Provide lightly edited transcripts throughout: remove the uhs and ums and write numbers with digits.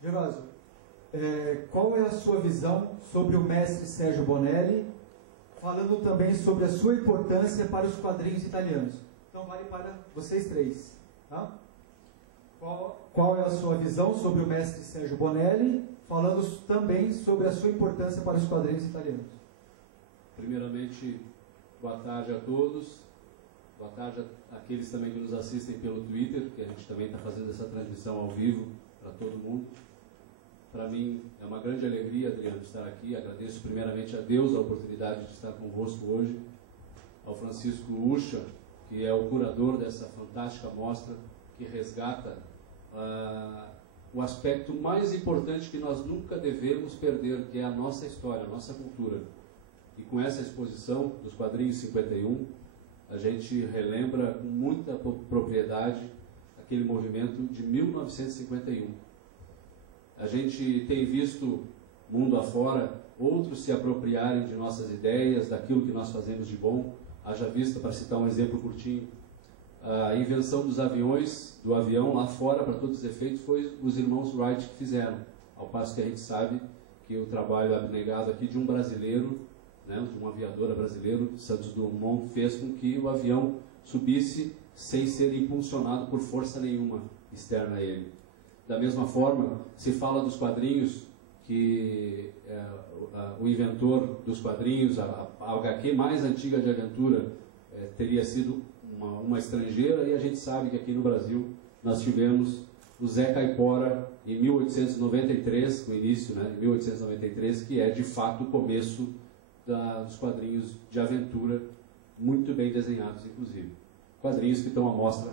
Gervásio, qual é a sua visão sobre o mestre Sérgio Bonelli, falando também sobre a sua importância para os quadrinhos italianos? Então vale para vocês três. Tá? Qual é a sua visão sobre o mestre Sérgio Bonelli, falando também sobre a sua importância para os quadrinhos italianos? Primeiramente, boa tarde a todos. Boa tarde àqueles também que nos assistem pelo Twitter, que a gente também está fazendo essa transmissão ao vivo para todo mundo. Para mim é uma grande alegria, Adriano, estar aqui. Agradeço primeiramente a Deus a oportunidade de estar convosco hoje, ao Francisco Ucha, que é o curador dessa fantástica mostra, que resgata o aspecto mais importante que nós nunca devemos perder, que é a nossa história, a nossa cultura. E com essa exposição dos quadrinhos 51, a gente relembra com muita propriedade aquele movimento de 1951. A gente tem visto, mundo afora, outros se apropriarem de nossas ideias, daquilo que nós fazemos de bom. Haja vista, para citar um exemplo curtinho, a invenção dos aviões, do avião lá fora, para todos os efeitos, foi os irmãos Wright que fizeram. Ao passo que a gente sabe que o trabalho abnegado aqui de um brasileiro, né, de um aviador brasileiro, Santos Dumont, fez com que o avião subisse sem ser impulsionado por força nenhuma externa a ele. Da mesma forma, se fala dos quadrinhos, que o inventor dos quadrinhos, a HQ mais antiga de aventura, teria sido uma estrangeira, e a gente sabe que aqui no Brasil nós tivemos o Zé Caipora em 1893, o início, né, em 1893, que é de fato o começo dos quadrinhos de aventura, muito bem desenhados, inclusive. Quadrinhos que estão à mostra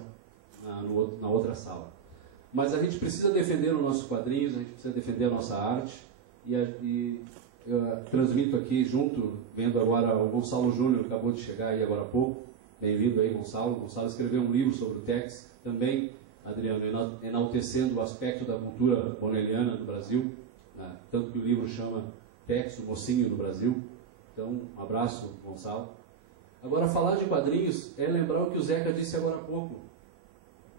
na outra sala. Mas a gente precisa defender os nossos quadrinhos, a gente precisa defender a nossa arte, e eu transmito aqui junto, vendo agora o Gonçalo Júnior, que acabou de chegar aí agora há pouco. Bem-vindo aí, Gonçalo. Gonçalo escreveu um livro sobre o Tex, também, Adriano, enaltecendo o aspecto da cultura bonelliana no Brasil, né? Tanto que o livro chama Tex, o mocinho no Brasil. Então, um abraço, Gonçalo. Agora, falar de quadrinhos é lembrar o que o Zeca disse agora há pouco.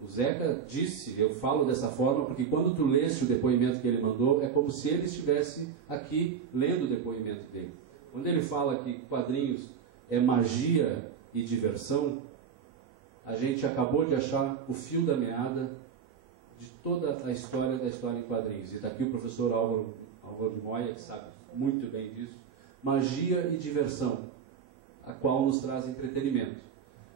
O Zeca disse, eu falo dessa forma, porque quando tu leste o depoimento que ele mandou, é como se ele estivesse aqui lendo o depoimento dele. Quando ele fala que quadrinhos é magia e diversão, a gente acabou de achar o fio da meada de toda a história da história em quadrinhos. E está aqui o professor Álvaro de Moya, que sabe muito bem disso. Magia e diversão, a qual nos traz entretenimento.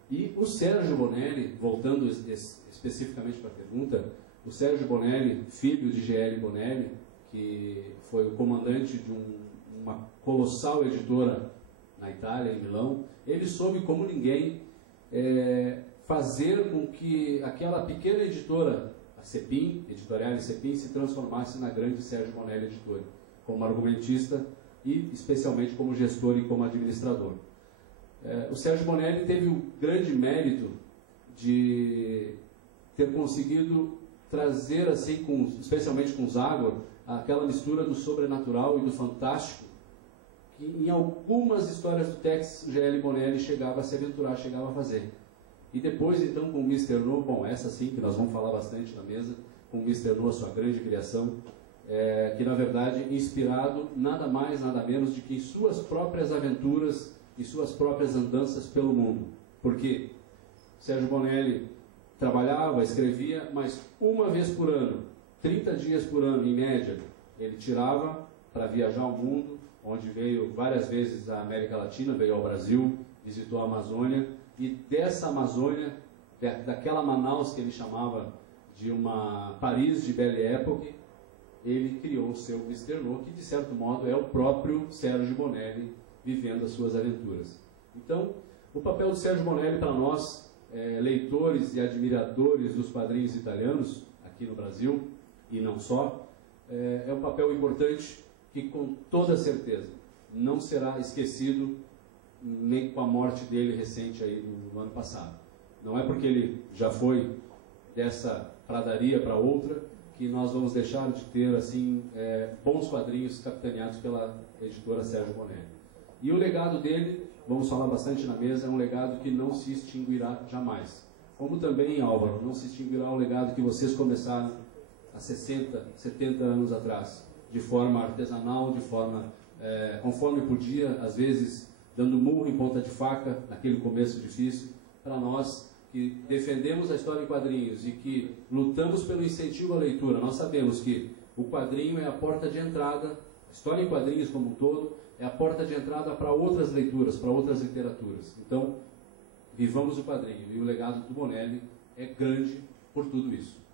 E o Sérgio Bonelli, voltando especificamente para a pergunta, o Sérgio Bonelli, filho de G.L. Bonelli, que foi o comandante de uma colossal editora na Itália, em Milão, ele soube como ninguém fazer com que aquela pequena editora, a Cepim, Editorial Cepim, se transformasse na grande Sérgio Bonelli Editora, como argumentista e especialmente como gestor e como administrador. O Sérgio Bonelli teve o grande mérito de ter conseguido trazer, assim, especialmente com Zagor, aquela mistura do sobrenatural e do fantástico, que em algumas histórias do Tex, G.L. Bonelli chegava a se aventurar, chegava a fazer. E depois, então, com o Mr. No, bom, essa sim, que nós vamos falar bastante na mesa, com o Mr. No, a sua grande criação, que na verdade, inspirado nada mais, nada menos de que em suas próprias aventuras e suas próprias andanças pelo mundo. Porque Sérgio Bonelli trabalhava, escrevia, mas uma vez por ano, 30 dias por ano, em média, ele tirava para viajar ao mundo, onde veio várias vezes à América Latina, veio ao Brasil, visitou a Amazônia, e dessa Amazônia, daquela Manaus que ele chamava de uma Paris de Belle Époque, ele criou o seu Mr. No, que de certo modo é o próprio Sérgio Bonelli vivendo as suas aventuras. Então, o papel do Sérgio Bonelli para nós, leitores e admiradores dos quadrinhos italianos, aqui no Brasil, e não só, é um papel importante que com toda certeza não será esquecido nem com a morte dele recente aí no ano passado. Não é porque ele já foi dessa pradaria para outra que nós vamos deixar de ter assim bons quadrinhos capitaneados pela editora Sérgio Bonelli. E o legado dele, vamos falar bastante na mesa, é um legado que não se extinguirá jamais. Como também, Álvaro, não se extinguirá o legado que vocês começaram há 60, 70 anos atrás, de forma artesanal, de forma conforme podia, às vezes dando murro em ponta de faca, naquele começo difícil. Para nós que defendemos a história em quadrinhos e que lutamos pelo incentivo à leitura, nós sabemos que o quadrinho é a porta de entrada, a história em quadrinhos como um todo, é a porta de entrada para outras leituras, para outras literaturas. Então, vivamos o quadrinho. E o legado do Bonelli é grande por tudo isso.